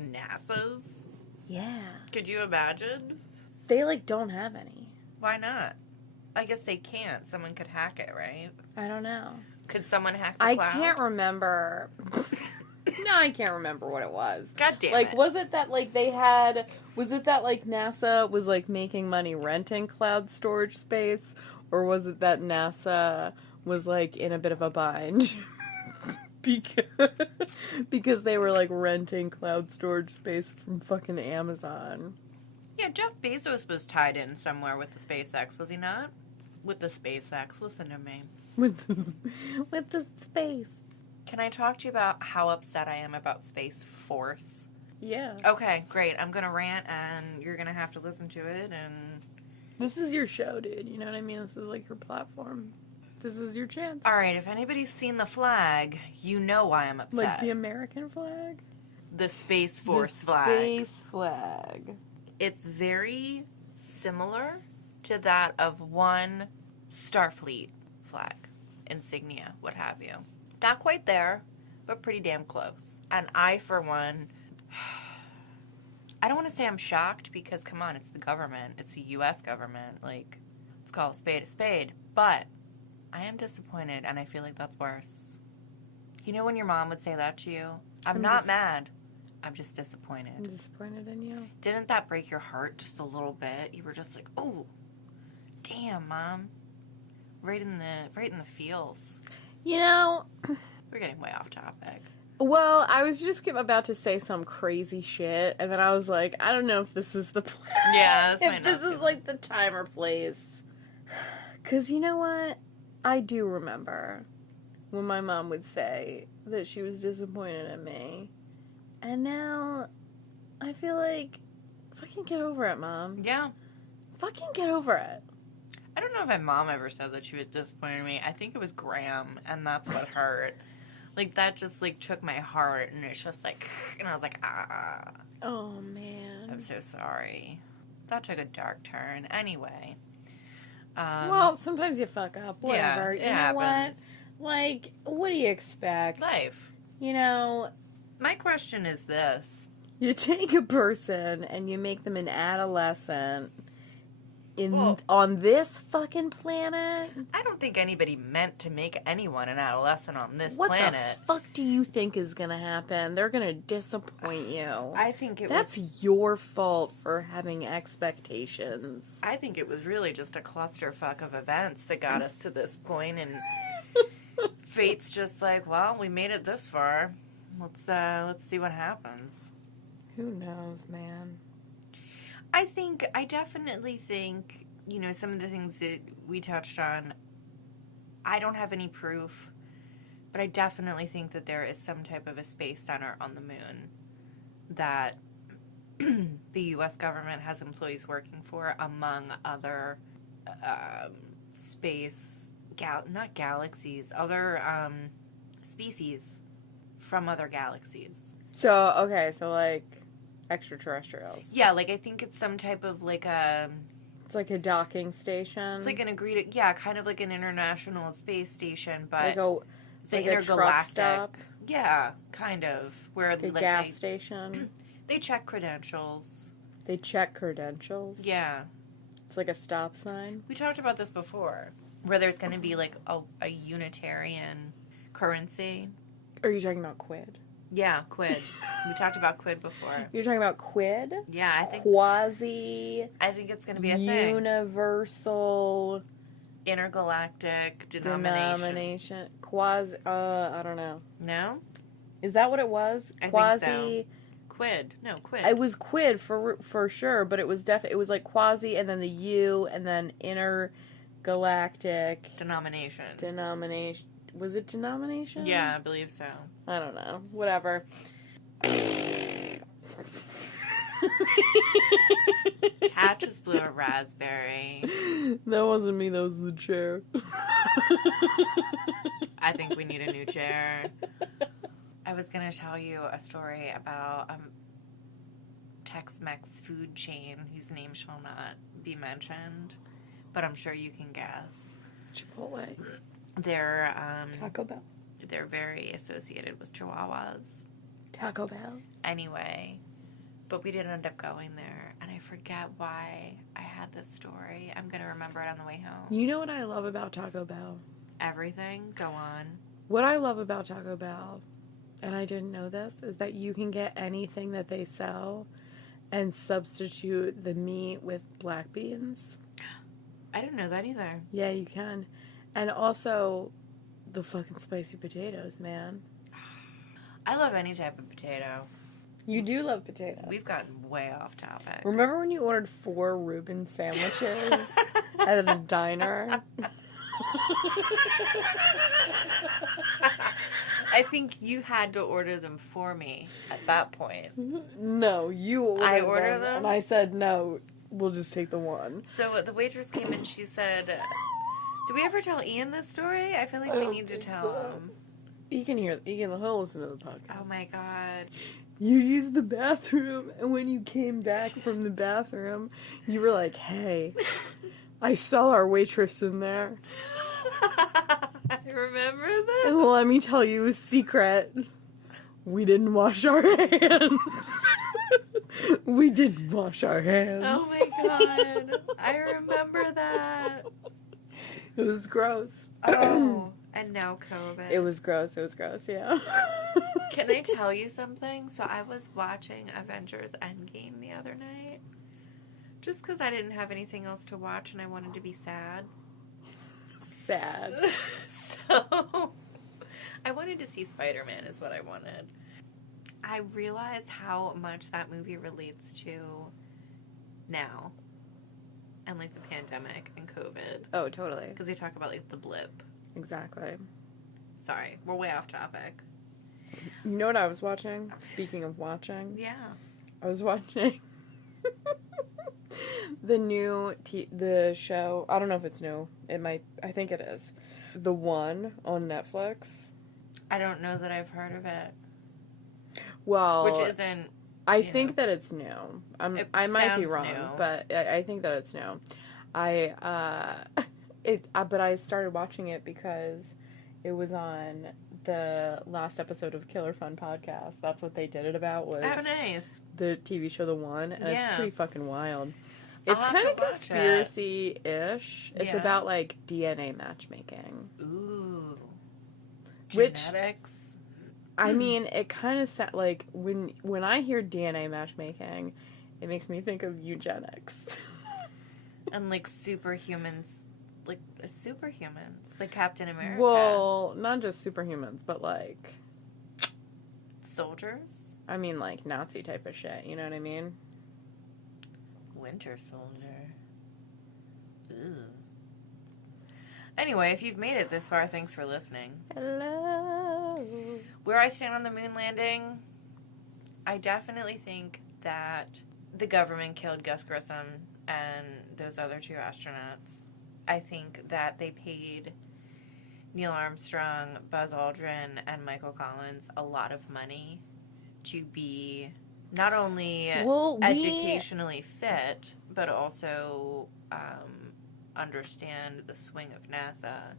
NASA's? Yeah. Could you imagine? They don't have any. Why not? I guess they can't. Someone could hack it, right? I don't know. Could someone hack the I cloud? can't remember. No, I can't remember what it was. God damn it. Was it that NASA was making money renting cloud storage space, or was it that NASA was in a bit of a bind because they were renting cloud storage space from fucking Amazon? Yeah, Jeff Bezos was tied in somewhere with the SpaceX, was he not? With the SpaceX, listen to me. With the space. Can I talk to you about how upset I am about Space Force? Yeah. Okay, great. I'm going to rant, and you're going to have to listen to it, and... This is your show, dude. You know what I mean? This is your platform. This is your chance. All right, if anybody's seen the flag, you know why I'm upset. The American flag? The Space Force flag. Space flag. It's very similar to that of one Starfleet flag, insignia, what have you. Not quite there, but pretty damn close. And I, for one, I don't want to say I'm shocked because, come on, it's the government. It's the U.S. government. Let's call a spade a spade. But I am disappointed, and I feel like that's worse. You know when your mom would say that to you? I'm not mad. I'm just disappointed. I'm disappointed in you. Didn't that break your heart just a little bit? You were just like, oh, damn, Mom. Right in the feels. You know, We're getting way off topic. well, I was just about to say some crazy shit, and then I was like, I don't know if this is the Yeah, this might if this not is be. like the time or place. Because you know what? I do remember when my mom would say that she was disappointed in me. And now I feel like, fucking get over it, Mom. Yeah. Fucking get over it. I don't know if my mom ever said that she was disappointed in me. I think it was Graham, and that's what hurt. Like, that just, like, took my heart, and it's just like, and I was like, ah. Oh, man. I'm so sorry. That took a dark turn. Anyway. Well, sometimes you fuck up. Whatever. Yeah, it you know happens. what? Like, what do you expect? Life. You know, My question is this. you take a person and you make them an adolescent Well- on this fucking planet. I don't think anybody meant to make anyone an adolescent on this What planet. the fuck do you think is gonna happen? They're gonna disappoint you. I think it That's was... your fault for having expectations. I think it was really just a clusterfuck of events that got us to this point, and fate's just like, well, we made it this far. Let's see what happens. Who knows, man? I definitely think, you know, some of the things that we touched on, I don't have any proof, but I definitely think that there is some type of a space center on the moon that the U.S. government has employees working for, among other not galaxies, other species from other galaxies. So, okay, so like extraterrestrials. Yeah, like I think it's some type of like a... It's like a docking station. It's like an agreed, kind of like an international space station, but like a it's like an a truck intergalactic. stop, Yeah, kind of. Where like a like, gas station. they check credentials. They check credentials. Yeah, It's like a stop sign. we talked about this before, where there's going to be like a unitarian currency. Are you talking about quid? Yeah, quid. We talked about quid before. You're talking about quid? Yeah, I think it's going to be a thing. Universal Intergalactic denomination. denomination. Quasi. I don't know. No, Is that what it was? I think Quasi. so. Quid. No, quid. It was quid for sure, but it was it was like quasi, and then the U, and then intergalactic Denomination. denomination. Was it denomination? Yeah, I believe so. I don't know. Whatever. Cat just blew a raspberry. That wasn't me. That was the chair. I think we need a new chair. I was going to tell you a story about Tex-Mex food chain whose name shall not be mentioned, but I'm sure you can guess. Chipotle. They're Taco Bell. they're very associated with Chihuahuas. Taco Bell. Anyway, but we didn't end up going there, and I forget why I had this story. I'm going to remember it on the way home. You know what I love about Taco Bell? Everything? Go on. What I love about Taco Bell, and I didn't know this, is that you can get anything that they sell and substitute the meat with black beans. I didn't know that either. Yeah, you can. And also the fucking spicy potatoes, man. I love any type of potato. You do love potatoes. We've gotten way off topic. Remember when you ordered 4 Reuben sandwiches at a diner? I think you had to order them for me at that point. No, you ordered I ordered them? And I said, no, we'll just take the one. So the waitress came in, she said, did we ever tell Ian this story? I feel like we don't need to think tell so. him. He'll listen to the podcast. Oh my god. You used the bathroom, and when you came back from the bathroom, you were like, hey, I saw our waitress in there. I remember that. And let me tell you a secret. We didn't wash our hands. We didn't wash our hands. Oh my god. I remember that. It was gross. Oh, and now COVID. It was gross, yeah. Can I tell you something? So I was watching Avengers End Game the other night. Just because I didn't have anything else to watch and I wanted to be sad. Sad. So I wanted to see Spider-Man is what I wanted. I realized how much that movie relates to now. And like the pandemic and COVID. Oh, totally. Because they talk about like the blip. Exactly. Sorry, we're way off topic. You know what I was watching? Speaking of watching. Yeah. I was watching the show. I don't know if it's new. I think it is. The One on Netflix. I don't know that I've heard of it. Well, Which isn't. I think that it's new. I might be sounds wrong, new. but I think that it's new. But I started watching it because it was on the last episode of Killer Fun Podcast. That's what they did it about, was Oh, nice. the TV show The One, and it's Yeah. pretty fucking wild. I'll It's have kind to of watch conspiracy-ish. It's Yeah. about, like, DNA matchmaking. Ooh. Which- Genetics. I mean, it kind of like, when I hear DNA matchmaking, it makes me think of eugenics. And like superhumans. Like superhumans. Like Captain America. Well, not just superhumans, but, like, Soldiers. I mean, like, Nazi type of shit, you know what I mean? Winter Soldier. Ooh. Anyway, if you've made it this far, thanks for listening. Hello. Where I stand on the moon landing, I definitely think that the government killed Gus Grissom and those other two astronauts. I think that they paid Neil Armstrong, Buzz Aldrin, and Michael Collins a lot of money to be not only educationally fit, but also understand the swing of NASA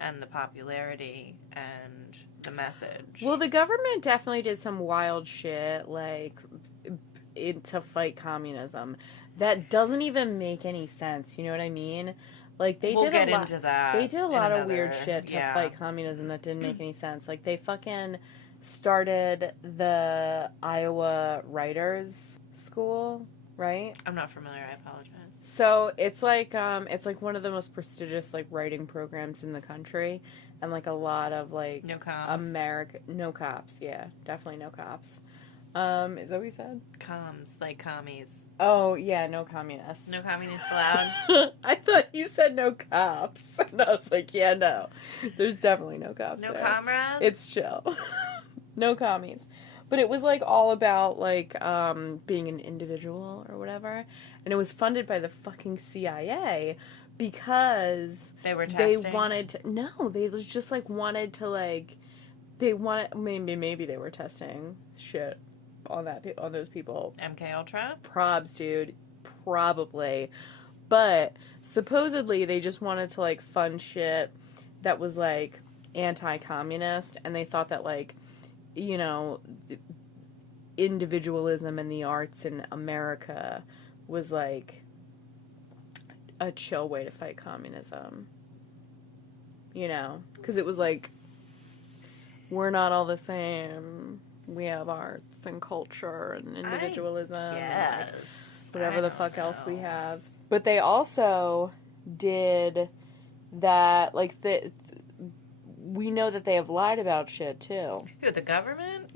and the popularity and the message. Well, the government definitely did some wild shit, like, to fight communism. That doesn't even make any sense, you know what I mean? Like, we'll get into that. They did a in lot of another- weird shit to yeah. fight communism that didn't make any sense. Like, they fucking started the Iowa Writers School, right? I'm not familiar. I apologize. So it's like one of the most prestigious, like, writing programs in the country, and, like, a lot of, like, No cops. no cops, yeah, definitely no cops. Is that what you said? Comms, like commies. Oh yeah, no communists. No communists allowed. I thought you said no cops, and I was like, yeah, no, there's definitely no cops. No there. comrades. It's chill. No commies. But it was, like, all about, like, being an individual or whatever. And it was funded by the fucking CIA because They were they testing. wanted to... No, they just, like, wanted to, like... Maybe they were testing shit on those people. MK Ultra. Probs, dude. Probably. But supposedly they just wanted to, like, fund shit that was, like, anti-communist. And they thought that, like, you know, individualism in the arts in America was, like, a chill way to fight communism. You know? Because it was like, we're not all the same. We have arts and culture and individualism. Yes. Whatever the fuck else we have. But they also did that, like, we know that they have lied about shit, too. Who, the government?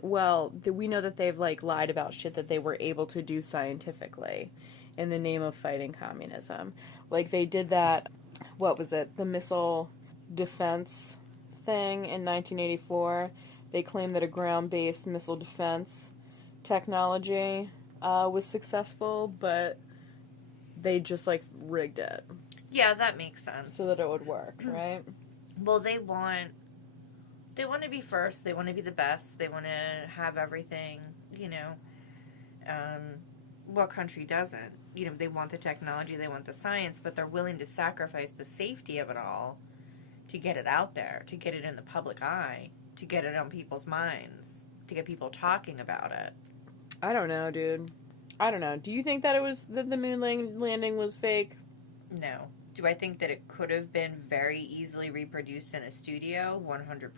Well, we know that they've, like, lied about shit that they were able to do scientifically in the name of fighting communism. Like, they did that, what was it, the missile defense thing in 1984. They claimed that a ground-based missile defense technology was successull, but they just, like, rigged it. Yeah, that makes sense. So that it would work, right? Well, they want to be first. They want to be the best. They want to have everything, you know. What country doesn't? You know, they want the technology, they want the science, but they're willing to sacrifice the safety of it all to get it out there, to get it in the public eye, to get it on people's minds, to get people talking about it. I don't know, dude. I don't know. Do you think that the moon landing was fake? No. Do I think that it could have been very easily reproduced in a studio? 100%.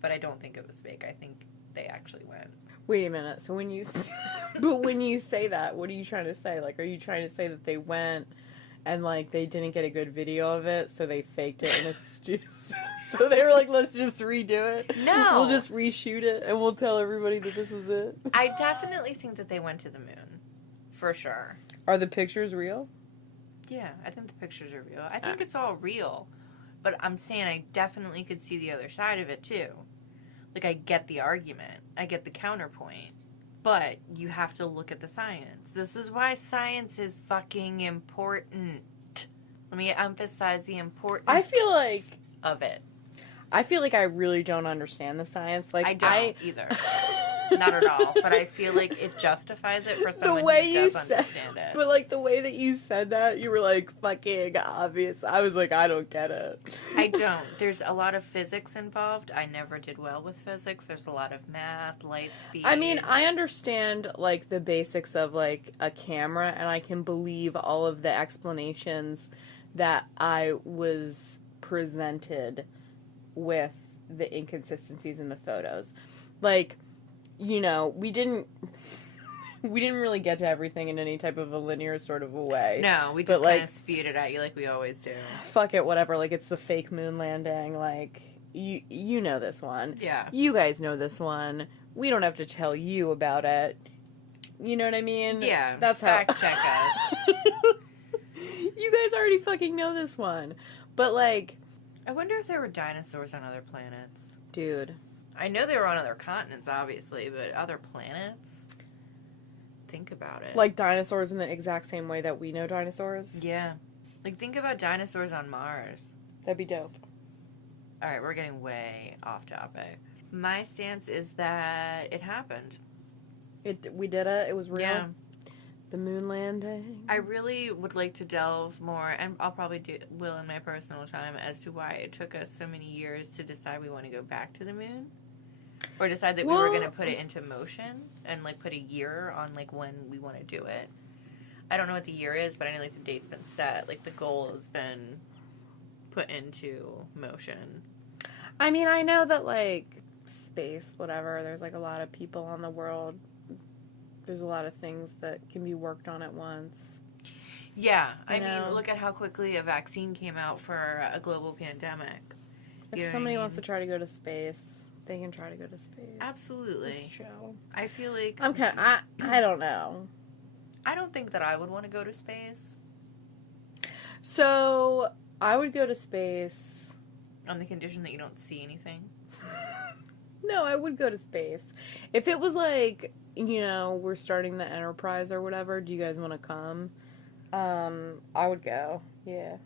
But I don't think it was fake. I think they actually went. Wait a minute. So when you, but when you say that, what are you trying to say? Like, are you trying to say that they went and like they didn't get a good video of it, so they faked it in a studio? So they were like, let's just redo it. No. We'll just reshoot it and we'll tell everybody that this was it. I definitely think that they went to the moon. For sure. Are the pictures real? Yeah, I think the pictures are real. I think it's all real. But I'm saying I definitely could see the other side of it, too. Like, I get the argument. I get the counterpoint. But you have to look at the science. This is why science is fucking important. Let me emphasize the importance I feel like of it. I really don't understand the science. Like I don't either. Not at all. But I feel like it justifies it for someone who does understand it. But like the way that you said that, you were like fucking obvious. I was like, I don't get it. I don't. There's a lot of physics involved. I never did well with physics. There's a lot of math, light speed. I mean, I understand like the basics of like a camera, and I can believe all of the explanations that I was presented with the inconsistencies in the photos. Like, you know, we didn't really get to everything in any type of a linear sort of a way. No, we just kind of spewed it at you like we always do. Fuck it, whatever. Like, it's the fake moon landing. Like, you know this one. Yeah. You guys know this one. We don't have to tell you about it. You know what I mean? Yeah. That's fact check us. You guys already fucking know this one. But, like... I wonder if there were dinosaurs on other planets. Dude. I know they were on other continents, obviously, but other planets? Think about it. Like dinosaurs in the exact same way that we know dinosaurs? Yeah. Like, think about dinosaurs on Mars. That'd be dope. All right, we're getting way off topic. My stance is that it happened. We did it? It was real? Yeah. The moon landing? I really would like to delve more, and I'll probably will in my personal time, as to why it took us so many years to decide we want to go back to the moon. Or decide that we were going to put it into motion and, like, put a year on, like, when we want to do it. I don't know what the year is, but I know, like, the date's been set. Like, the goal has been put into motion. I mean, I know that, like, space, whatever, there's, like, a lot of people on the world. There's a lot of things that can be worked on at once. Yeah. I mean, look at how quickly a vaccine came out for a global pandemic. If somebody wants to try to go to space, they can try to go to space. Absolutely. It's chill. I feel like... I don't know. I don't think that I would want to go to space. So, I would go to space... On the condition that you don't see anything? No, I would go to space. If it was like, you know, we're starting the Enterprise or whatever, do you guys want to come? I would go. Yeah.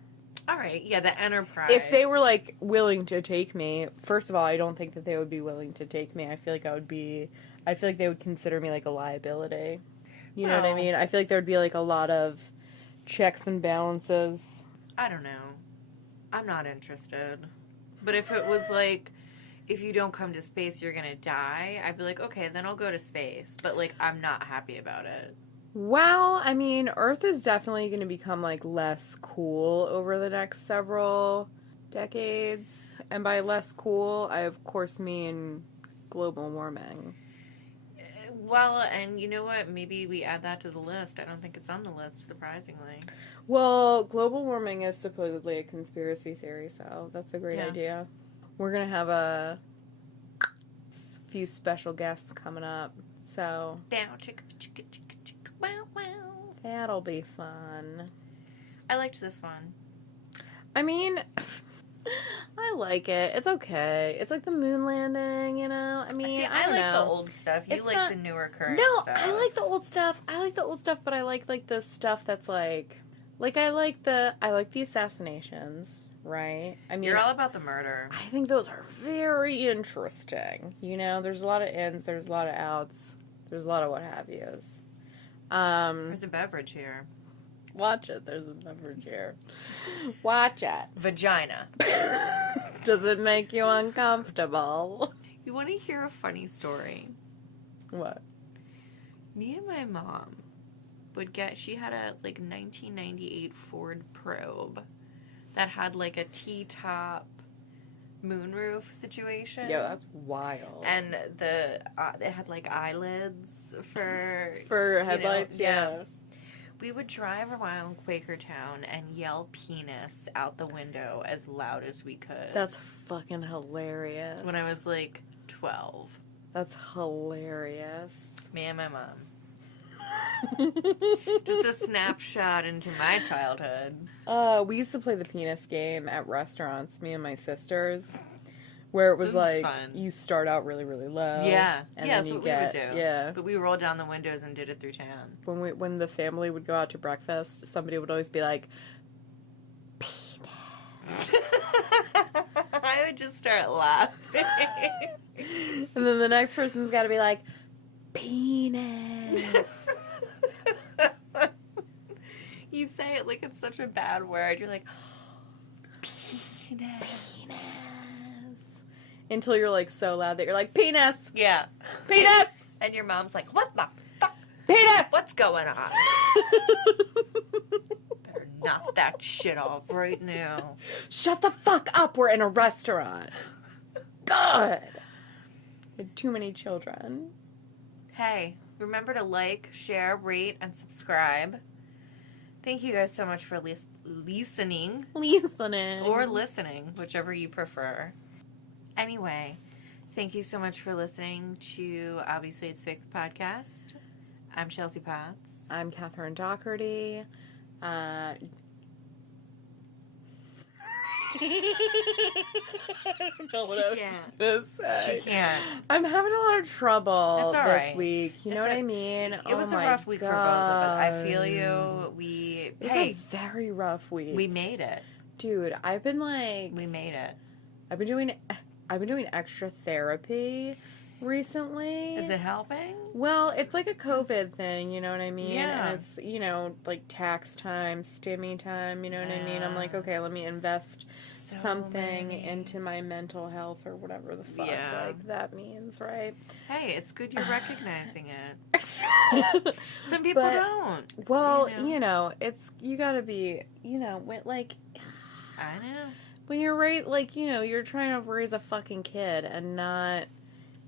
All right. Yeah, the Enterprise. If they were, like, willing to take me, first of all, I don't think that they would be willing to take me. I feel like they would consider me, like, a liability. You know what I mean? I feel like there would be, like, a lot of checks and balances. I don't know. I'm not interested. But if it was, like, if you don't come to space, you're going to die, I'd be like, okay, then I'll go to space. But, like, I'm not happy about it. Well, I mean, Earth is definitely going to become, like, less cool over the next several decades. And by less cool, I, of course, mean global warming. Well, and you know what? Maybe we add that to the list. I don't think it's on the list, surprisingly. Well, global warming is supposedly a conspiracy theory, so that's a great idea. We're going to have a few special guests coming up, so... Bow, chicka, chicka, chicka, chicka, wow, wow. That'll be fun. I liked this one. I mean... I like it. It's okay. It's like the moon landing, you know? I mean, I don't like know. the old stuff. You like the newer current stuff. No, I like the old stuff. But I like the stuff that's like I like the assassinations, right? I mean, you're all about the murder. I think those are very interesting. You know, there's a lot of ins, there's a lot of outs, there's a lot of what have yous. There's a beverage here. Watch it. There's a beverage here. Watch it. Vagina. Does it make you uncomfortable? You want to hear a funny story? What? Me and my mom she had a 1998 Ford Probe, that had like a T-top moonroof situation. Yeah, that's wild. And it had like eyelids for headlights, yeah. We would drive around Quakertown and yell penis out the window as loud as we could. That's fucking hilarious. When I was like 12. That's hilarious. Me and my mom. Just a snapshot into my childhood. We used to play the penis game at restaurants, me and my sisters, where it was like fun. You start out really, really low. Yeah. And that's then you what get, we would do. Yeah. But we rolled down the windows and did it through town. When the family would go out to breakfast, somebody would always be like, I would just start laughing. and then the next person's got to be like, penis. You say it like it's such a bad word. You're like, penis. Until you're like so loud that you're like, penis. Yeah. Penis. And your mom's like, what the fuck? Penis. What's going on? Better knock that shit off right now. Shut the fuck up. We're in a restaurant. God. Too many children. Hey, remember to like, share, rate, and subscribe. Thank you guys so much for listening. Or listening, whichever you prefer. Anyway, thank you so much for listening to Obviously It's Fake the podcast. I'm Chelsea Potts. I'm Catherine Doherty. I don't know what I was going to say. She can't. I'm having a lot of trouble this right. week. You know what I mean? It was a rough week for both of us. I feel you. It was a very rough week. We made it. Dude, I've been like... We made it. I've been doing extra therapy recently. Is it helping? Well, it's like a COVID thing, you know what I mean? Yeah. And it's, you know, like tax time, stimmy time, you know what I mean? I'm like, okay, let me invest something into my mental health or whatever the fuck like that means, right? Hey, it's good you're recognizing it. Some people don't. Well, you know, it's, you gotta be, you know, when, like... I know. When you're like, you know, you're trying to raise a fucking kid and not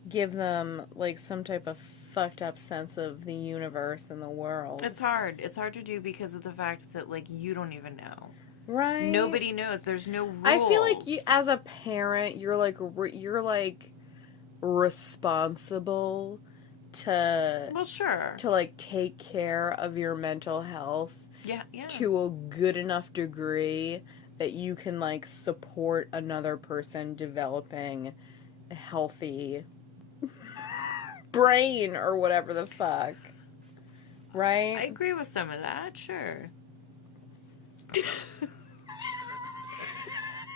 give them, like, some type of fucked up sense of the universe and the world. It's hard. It's hard to do because of the fact that, like, you don't even know. Right. Nobody knows. There's no rules. I feel like you, as a parent, you're like responsible to... Well, sure. To, like, take care of your mental health. Yeah. To a good enough degree that you can, like, support another person developing a healthy brain or whatever the fuck. Right? I agree with some of that, sure.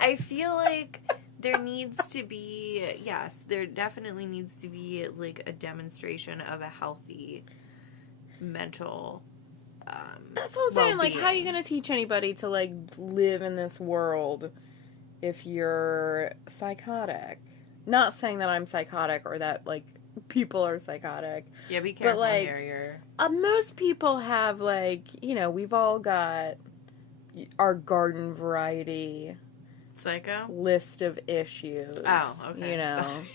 I feel like there needs to be, yes, there definitely needs to be, like, a demonstration of a healthy mental that's what I'm saying. Like, how are you going to teach anybody to, like, live in this world if you're psychotic? Not saying that I'm psychotic or that, like, people are psychotic. Yeah, be careful, but, like, here. Most people have, like, you know, we've all got our garden variety psycho list of issues. Oh, okay. You know. Sorry.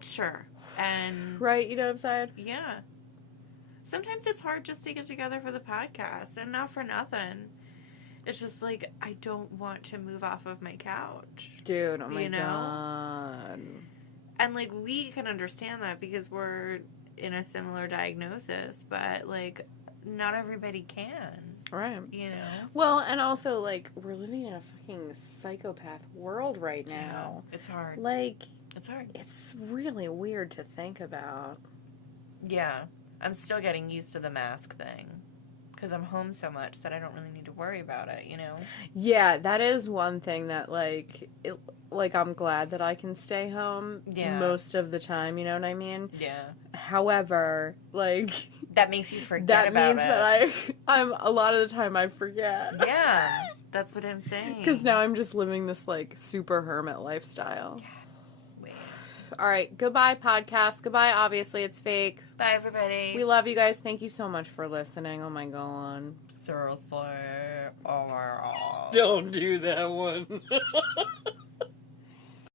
Sure. And right, you know what I'm saying? Yeah. Sometimes it's hard just to get together for the podcast, and not for nothing. It's just like, I don't want to move off of my couch. Dude, oh my God. And, like, we can understand that because we're in a similar diagnosis, but, like, not everybody can. Right. You know? Well, and also, like, we're living in a fucking psychopath world right now. Yeah, it's hard. Like, it's hard. It's really weird to think about. Yeah. I'm still getting used to the mask thing because I'm home so much that I don't really need to worry about it, you know? Yeah, that is one thing that, like, I'm glad that I can stay home most of the time, you know what I mean? Yeah. However, like... That makes you forget about it. That means that I'm a lot of the time I forget. Yeah, that's what I'm saying. Because now I'm just living this, like, super hermit lifestyle. Yeah. All right, goodbye, podcast. Goodbye, Obviously It's Fake. Bye, everybody. We love you guys. Thank you so much for listening. Oh, my God. Seriously. Oh, my God. Don't do that one.